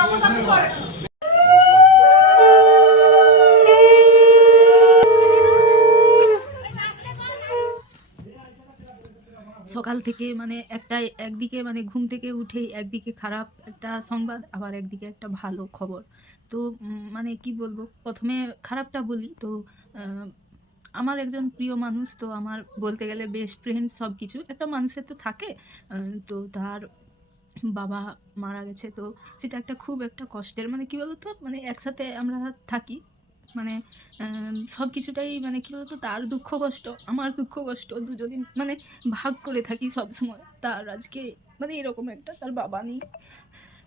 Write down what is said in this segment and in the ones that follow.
সকাল থেকে মানে একদিকে মানে ঘুম থেকে উঠেই একদিকে খারাপ একটা সংবাদ, আবার একদিকে একটা ভালো খবর। তো মানে কি বলবো, প্রথমে খারাপটা বলি। তো আমার একজন প্রিয় মানুষ, তো আমার বলতে গেলে বেস্ট ফ্রেন্ড সব কিছু একটা মানুষের তো থাকে। তো তার বাবা মারা গেছে। তো সেটা একটা খুব একটা কষ্টের, মানে কি বলতো, মানে একসাথে আমরা থাকি, মানে সব কিছুটাই মানে কি বলতো, তার দুঃখ কষ্ট আমার দুঃখ কষ্ট দুজনই মানে ভাগ করে থাকি সব সময়। তার আজকে মানে এরকম একটা তার বাবা নেই।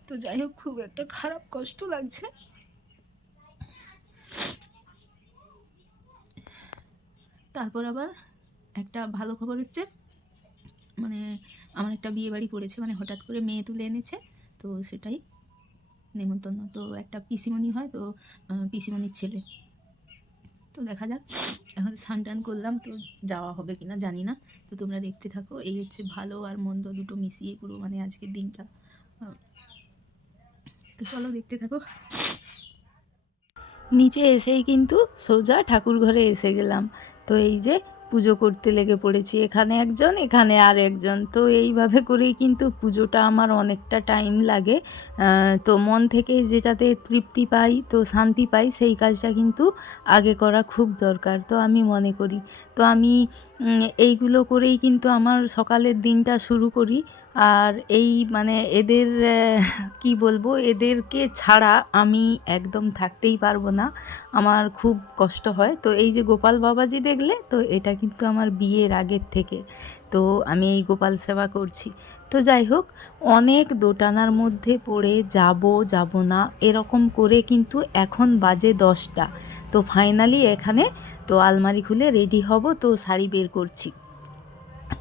তো যাই হোক, খুব একটা খারাপ কষ্ট লাগছে। তারপর আবার একটা ভালো খবর হচ্ছে, মানে আমার একটা বিয়ে বাড়ি পড়েছে, মানে হঠাৎ করে মেয়ে তুলে এনেছে। তো সেটাই নেমন্তন্ন। তো একটা পিসিমণি হয়, তো পিসিমণির ছেলে। তো দেখা যাক, এখন স্নান টান করলাম, তো যাওয়া হবে কিনা জানি না। তো তোমরা দেখতে থাকো। এই হচ্ছে ভালো আর মন্দ দুটো মিশিয়ে পুরো মানে আজকের দিনটা। তো চলো দেখতে থাকো। নিচে এসেই কিন্তু সোজা ঠাকুর ঘরে এসে গেলাম। তো এই যে পুজো করতে লেগে পড়েছি, এখানে একজন এখানে আর একজন। তো এইভাবে করেই কিন্তু পুজোটা আমার অনেকটা টাইম লাগে। তো মন থেকে যেটাতে তৃপ্তি পাই, তো শান্তি পাই, সেই কাজটা কিন্তু আগে করা খুব দরকার, তো আমি মনে করি। তো আমি এইগুলো করেই কিন্তু আমার সকালের দিনটা শুরু করি। আর এই মানে এদের কি বলবো, এদেরকে ছাড়া আমি একদম থাকতেই পারবো না, আমার খুব কষ্ট হয়। তো এই যে গোপাল বাবাজি দেখলে, তো এটা কিন্তু আমার বিয়ের আগের থেকে তো আমি এই গোপাল সেবা করছি। তো যাই হোক, অনেক দোটানার মধ্যে পড়ে যাব না এরকম করে কিন্তু এখন বাজে 10টা। তো ফাইনালি এখানে তো আলমারি খুলে রেডি হব, তো শাড়ি বের করছি।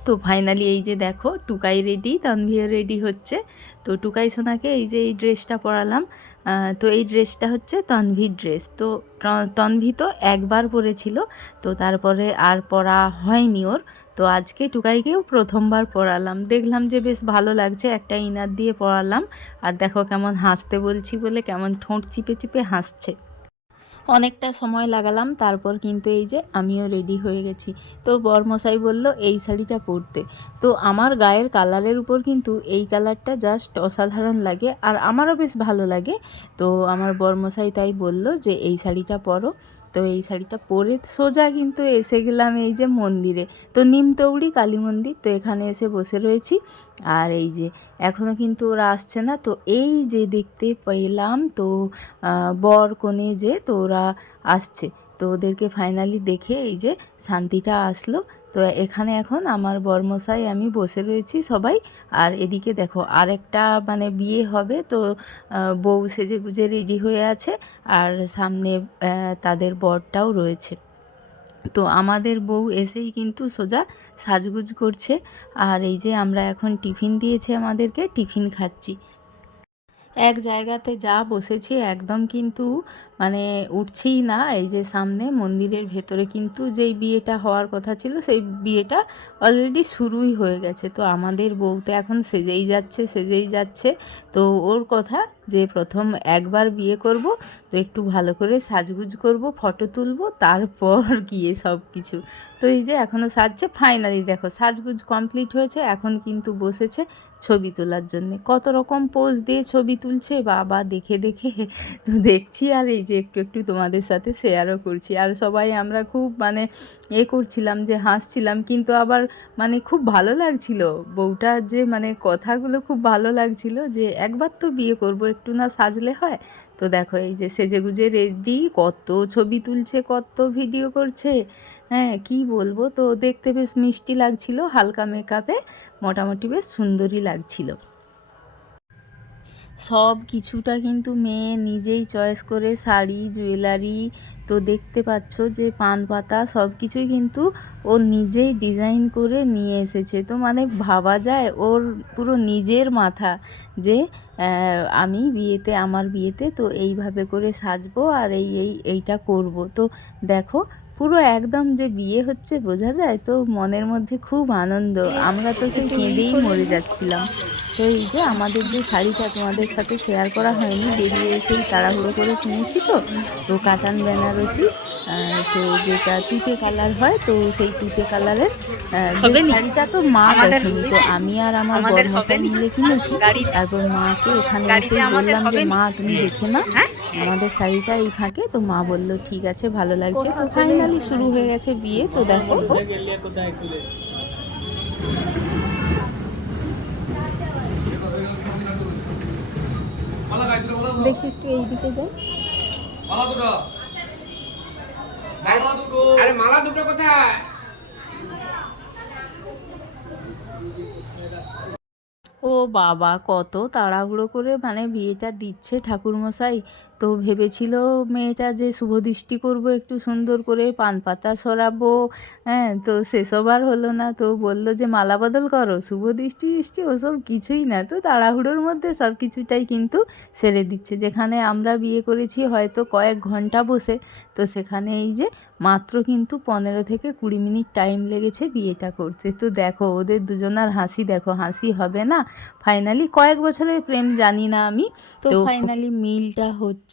তো ফাইনালি এই যে দেখো, টুকাই রেডি, তানভীও রেডি হচ্ছে। তো টুকাই সোনাকে এই যে এই ড্রেসটা পরালাম। তো এই ড্রেসটা হচ্ছে তনভির ড্রেস। তো তনভি তো একবার পরেছিল, তো তারপরে আর পরা হয়নি ওর। তো আজকে টুকাইকেও প্রথমবার পরালাম, দেখলাম যে বেশ ভালো লাগছে, একটা ইনার দিয়ে পরালাম। আর দেখো কেমন হাসতে বলছি বলে কেমন ঠোঁট চিপে চিপে হাসছে। অনেকটা সময় লাগালাম, তারপর কিন্তু এই যে আমিও রেডি হয়ে গেছি। তো বরমশাই বলল এই শাড়িটা পরতে। তো আমার গায়ের কালারের উপর কিন্তু এই কালারটা জাস্ট অসাধারণ লাগে, আর আমারও বেশ ভালো লাগে। তো আমার বরমশাই তাই বলল যে এই শাড়িটা পরো। তো এই শাড়িটা পরে সোজা কিন্তু এসে গেলাম এই যে মন্দিরে, তো নিমতৌড়ি কালী মন্দির। তো এখানে এসে বসে রয়েছি। আর এই যে এখনও কিন্তু ওরা আসছে না। তো এই যে দেখতে পেলাম, তো বর কনে যে তো ওরা আসছে। তো ওদেরকে ফাইনালি দেখে এই যে শান্তিটা আসলো। তো এখানে এখন আমার বরমশাই আমি বসে রয়েছি সবাই। আর এদিকে দেখো আরেকটা মানে বিয়ে হবে, তো বউ সেজে গুজে রেডি হয়ে আছে, আর সামনে তাদের বরটাও রয়েছে। তো আমাদের বউ এসেই কিন্তু সোজা সাজগুজ করছে। আর এই যে আমরা এখন টিফিন দিয়েছে আমাদেরকে, টিফিন খাচ্ছি। এক জায়গাতে যা বসেছি একদম কিন্তু মানে উঠছেই না। এই যে সামনে মন্দিরের ভেতরে কিন্তু যেই বিয়েটা হওয়ার কথা ছিল, সেই বিয়েটা অলরেডি শুরুই হয়ে গেছে। তো আমাদের বউ তো এখন সেজেই যাচ্ছে। তো ওর কথা যে প্রথম একবার বিয়ে করব, তো একটু ভালো করে সাজগুজ করব, ফটো তুলব, তারপর গিয়ে সব কিছু। তো এই যে এখনও সাজছে, ফাইনালি দেখো সাজগুজ কমপ্লিট হয়েছে, এখন কিন্তু বসেছে ছবি তোলার জন্যে। কত রকম পোজ দিয়ে ছবি তুলছে বাবা, দেখে দেখে তো দেখছি, আর এই যে একটু একটু তোমাদের সাথে শেয়ারও করছি। আর সবাই আমরা খুব মানে করছিলাম, যে হাসছিলাম, কিন্তু আবার মানে খুব ভালো লাগছিল বউটার যে মানে কথাগুলো খুব ভালো লাগছিল, যে একবার তো বিয়ে করব, একটু না সাজলে হয়। তো দেখো এই যে সেজেগুজে রেডি, কত ছবি তুলছে, কত ভিডিও করছে, হ্যাঁ কি বলবো। তো দেখতে বেশ মিষ্টি লাগছিল, হালকা মেকআপে মোটামুটি বেশ সুন্দরই লাগছিল। সব কিছুটা কিন্তু মেয়ে নিজেই চয়েস করে, শাড়ি, জুয়েলারি, তো দেখতে পাচ্ছ যে পান পাতা সব কিছুই কিন্তু ও নিজেই ডিজাইন করে নিয়ে এসেছে। তো মানে ভাবা যায় ওর পুরো নিজের মাথা, যে আমি বিয়েতে, আমার বিয়েতে তো এইভাবে করে সাজবো আর এইটা করব। তো দেখো পুরো একদম যে বিয়ে হচ্ছে বোঝা যায়। তো মনের মধ্যে খুব আনন্দ, আমরা তো সেই কেঁদেই মরে যাচ্ছিলাম। তো এই যে আমাদের যে শাড়িটা তোমাদের সাথে শেয়ার করা হয়নি, বেরিয়ে এসেই তাড়াহুড়ো করে কিনেছি। তো কাতান বেনারসি, তো যেটা তুতে কালার হয়, তো সেই তুতে কালারের বেশ শাড়িটা তো মা দেখেনি, তো আমি আর আমার বরমশাই মিলে কিনেছি। তারপর মাকে এখানে এসেই বললাম যে মা তুমি দেখে না আমাদের শাড়িটা এই ফাঁকে। তো মা বললো ঠিক আছে, ভালো লাগছে। তো ফাইনালি শুরু হয়ে গেছে বিয়ে। তো দেখো দেখি একটু এইদিকে যাই। আরে মালা দুটো কোথায়? ও বাবা, কত তাড়াহুড়ো করে মানে বিয়েটা দিচ্ছে ঠাকুরমশাই। তো ভেবেছিল মেয়েটা যে শুভদৃষ্টি করব, একটু সুন্দর করে পান পাতা সরাবো, হ্যাঁ, তো সেসব আর হলো না। তো বলল যে মালা বদল করো, শুভদৃষ্টি দৃষ্টি ওসব কিছুই না। তো তাড়াহুড়োর মধ্যে সব কিছুটাই কিন্তু সেরে দিচ্ছে। যেখানে আমরা বিয়ে করেছি হয়তো কয়েক ঘন্টা বসে, তো সেখানে এই যে মাত্র কিন্তু 15 থেকে 20 মিনিট টাইম লেগেছে বিয়েটা করতে। তো দেখো ওদের দুজনার হাসি, দেখো হাসি হবে না। ফাইনালি কয়েক বছরের প্রেম জানি না আমি, তো ফাইনালি মিলটা হচ্ছে।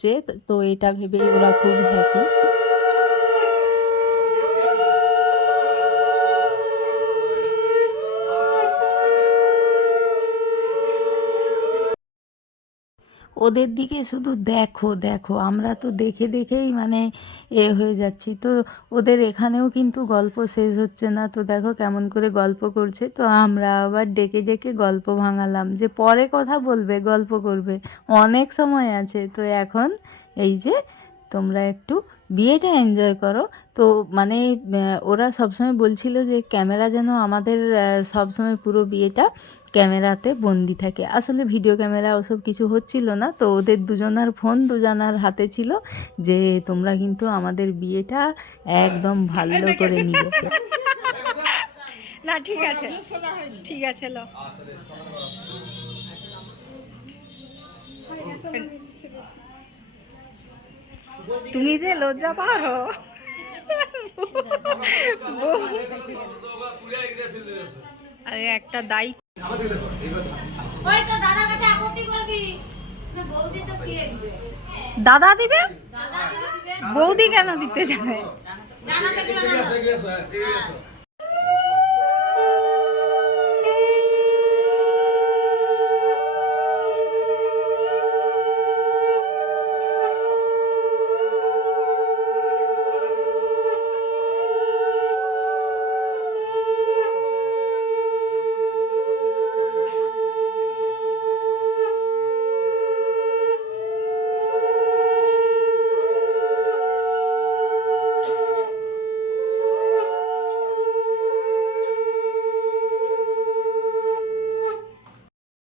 তো এটা ভেবেই ওরা খুব হ্যাপি। ওদের দিকে শুধু দেখো দেখো, আমরা তো দেখে দেখেই মানে হয়ে যাচ্ছি। তো ওদের এখানেও কিন্তু গল্প শেষ হচ্ছে না। তো দেখো কেমন করে গল্প করছে। তো আমরা আবার ডেকে ডেকে গল্প ভাঙালাম যে পরে কথা বলবে, গল্প করবে, অনেক সময় আছে। তো এখন এই যে তোমরা একটু বিয়েটা এনজয় করো। তো মানে ওরা সবসময় বলছিল যে ক্যামেরা যেন আমাদের সবসময় পুরো বিয়েটা ক্যামেরাতে বন্দি থাকে। আসলে ভিডিও ক্যামেরা ওসব কিছু হচ্ছিল না। তো ওদের দুজনার ফোন দুজনার হাতে ছিল যে তোমরা কিন্তু আমাদের বিয়েটা একদম ভালো করে নিবে। না ঠিক আছে, ঠিক আছে লো। তুমি যে লজ্জা পারো। আরে একটা দায়ী দাদা দিবে, বৌদি কেন দিতে যাবে?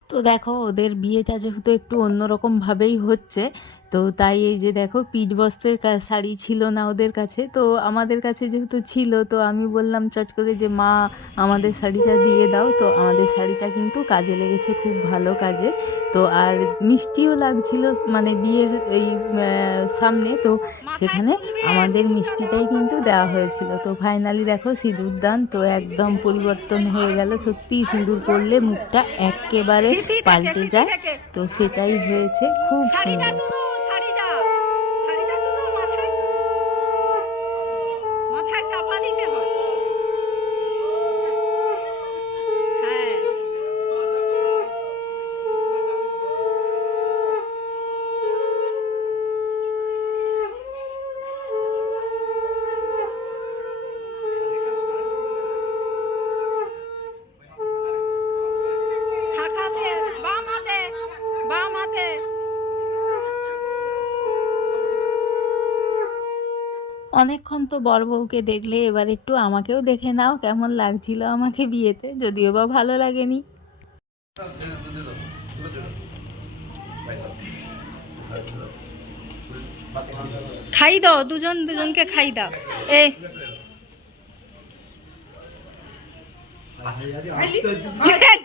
তো দেখো ওদের বিয়েটা যেহেতু একটু অন্যরকমভাবেই হচ্ছে, তো তাই এই যে দেখো পিচ বস্ত্রের শাড়ি ছিল না ওদের কাছে, তো আমাদের কাছে যেহেতু ছিল, তো আমি বললাম চট করে যে মা আমাদের শাড়িটা দিয়ে দাও। তো আমাদের শাড়িটা কিন্তু কাজে লেগেছে, খুব ভালো কাজে। তো আর মিষ্টিও লাগছিল মানে বিয়ের এই সামনে, তো সেখানে আমাদের মিষ্টিটাই কিন্তু দেওয়া হয়েছিল। তো ফাইনালি দেখো সিঁদুর দান তো একদম পরিবর্তন হয়ে গেল। সত্যিই সিঁদুর পরলে মুখটা একেবারে পাল্টে যায়। তো সেটাই হয়েছে, খুব সুন্দর। মাথায় চাপা দিতে হয়। হ্যাঁ শাখাতে বাম হাতে, বাম হাতে। অনেকক্ষণ তো বর বউকে দেখলে, এবার একটু আমাকেও দেখে নাও কেমন লাগছিল আমাকে বিয়েতে, যদিও বা ভালো লাগেনি। খাই দাও, দুজন দুজনকে খাই দাও। এই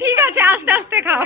ঠিক আছে, আস্তে আস্তে খাও।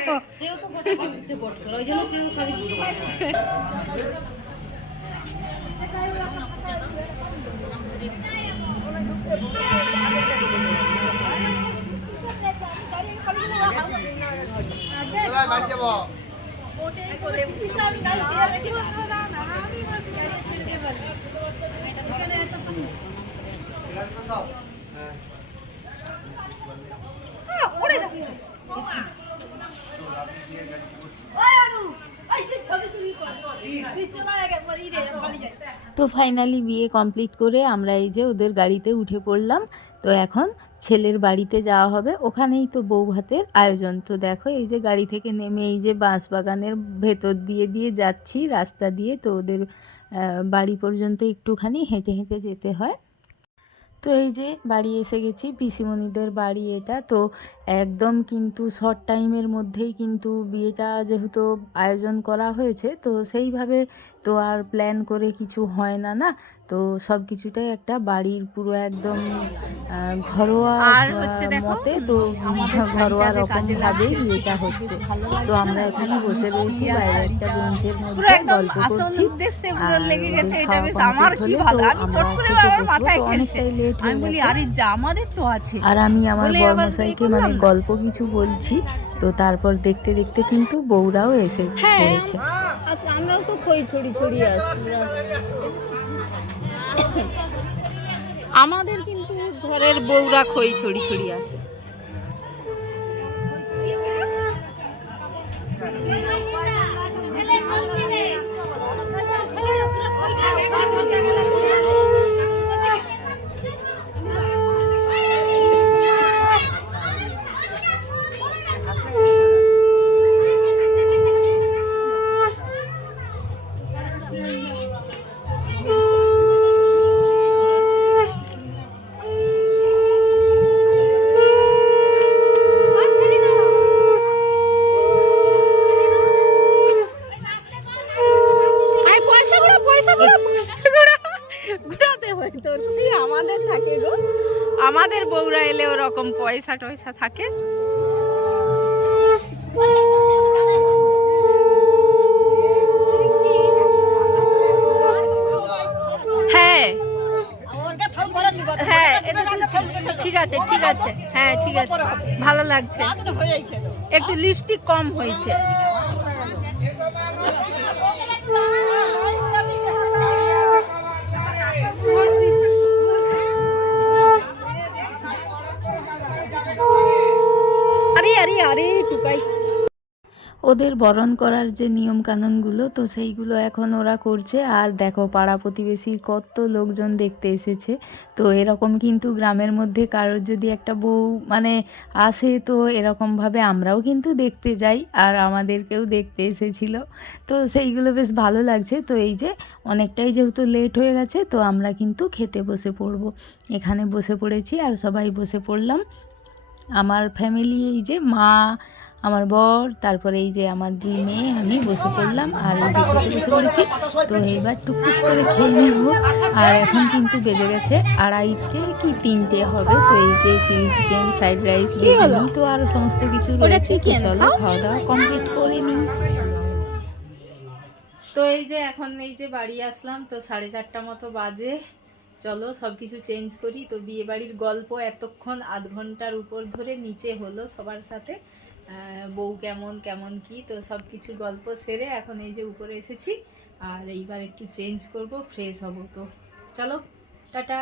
তো ফাইনালি বিয়ে কমপ্লিট করে আমরা এই যে ওদের গাড়িতে উঠে পড়লাম। তো এখন ছেলের বাড়িতে যাওয়া হবে, ওখানেই তো বউ ভাতের আয়োজন। তো দেখো এই যে গাড়ি থেকে নেমে এই যে বাঁশবাগানের ভেতর দিয়ে দিয়ে যাচ্ছি রাস্তা দিয়ে। তো ওদের বাড়ি পর্যন্ত একটুখানি হেঁটে হেঁটে যেতে হয়। তো এই যে বাড়ি এসে গেছি, পিসিমণিদের বাড়ি এটা। তো একদম কিন্তু শর্ট টাইমের মধ্যেই কিন্তু বিয়েটা যেহেতু আয়োজন করা হয়েছে, তো সেইভাবে তো আর প্ল্যান করে কিছু হয় না না। তো সব কিছুটাই একটা বাড়ির পুরো একদম ঘরোয়া আর হচ্ছে দেখো, মতে, তো ঘরোয়া রকমভাবেই বিয়েটা হচ্ছে। তো আমরা এখানে বসে রয়েছি বাইরে একটা বেঞ্চের মধ্যে গল্প করছি। আর লেগে গেছে, ওদের এটা খাওয়া বেশ কমপ্লিট আমার কি হলে ভালো, তো আমি আমরা চট করে খেতে আমার বসবো। মাথায় তো খেলছে। অনেকটাই লেট আমি হয়ে বলি গেছে। আরে যা আমাদের তো আছে, আর আমি আমার বলে আবার বর্মশাইকে করলাম মানে না। গল্প কিছু বলছি। তো তারপর দেখতে দেখতে কিন্তু বউরাও এসে পড়েছে। আমরাও তো খই ছড়ি ছড়িয়ে আসছি। আমাদের কিন্তু ঘরের বউরা খই ছড়ি ছড়ি আসে। আমাদের থাকে গো, আমাদের বউরা এলে ওরকম পয়সা টয়সা থাকে। হ্যাঁ হ্যাঁ, ঠিক আছে ঠিক আছে, হ্যাঁ ঠিক আছে, ভালো লাগছে। একটু লিপস্টিক কম হয়েছে। আরে আরে আরে টুকাই। ওদের বরণ করার যে নিয়মকানুনগুলো, তো সেইগুলো এখন ওরা করছে। আর দেখো পাড়া প্রতিবেশীর কত লোকজন দেখতে এসেছে। তো এরকম কিন্তু গ্রামের মধ্যে কারোর যদি একটা বউ মানে আসে, তো এরকমভাবে আমরাও কিন্তু দেখতে যাই, আর আমাদেরকেও দেখতে এসেছিল। তো সেইগুলো বেশ ভালো লাগছে। তো এই যে অনেকটাই যেহেতু লেট হয়ে গেছে, তো আমরা কিন্তু খেতে বসে পড়ব। এখানে বসে পড়েছি আর সবাই বসে পড়লাম। আমার ফ্যামিলি, এই যে মা, আমার বর, তারপরে এই যে আমার 2 মেয়ে, আমি বসে পড়লাম। আর এই যে খেতে বসে পড়েছি। তো এবার টুকটুক করে খেয়ে নেব। আর এখন কিন্তু বেজে গেছে 2:30 কি 3টে হবে। তো এই যে চিলি চিকেন, ফ্রাইড রাইস, বেগুনি, তো আরও সমস্ত কিছু রয়েছে। তো চলো খাওয়া দাওয়া কমপ্লিট করে নিই। তো এই যে এখন এই যে বাড়ি আসলাম, তো 4:30 মতো বাজে। চলো সব কিছু চেঞ্জ করি। তো বিয়ে বাড়ির গল্প এতক্ষণ আধ ঘন্টার উপর ধরে নিচে হলো সবার সাথে, বউ কেমন কেমন কি, তো সব কিছু গল্প সেরে এখন এই যে উপরে এসেছি। আর এইবার একটু চেঞ্জ করব, ফ্রেশ হব। তো চলো টাটা।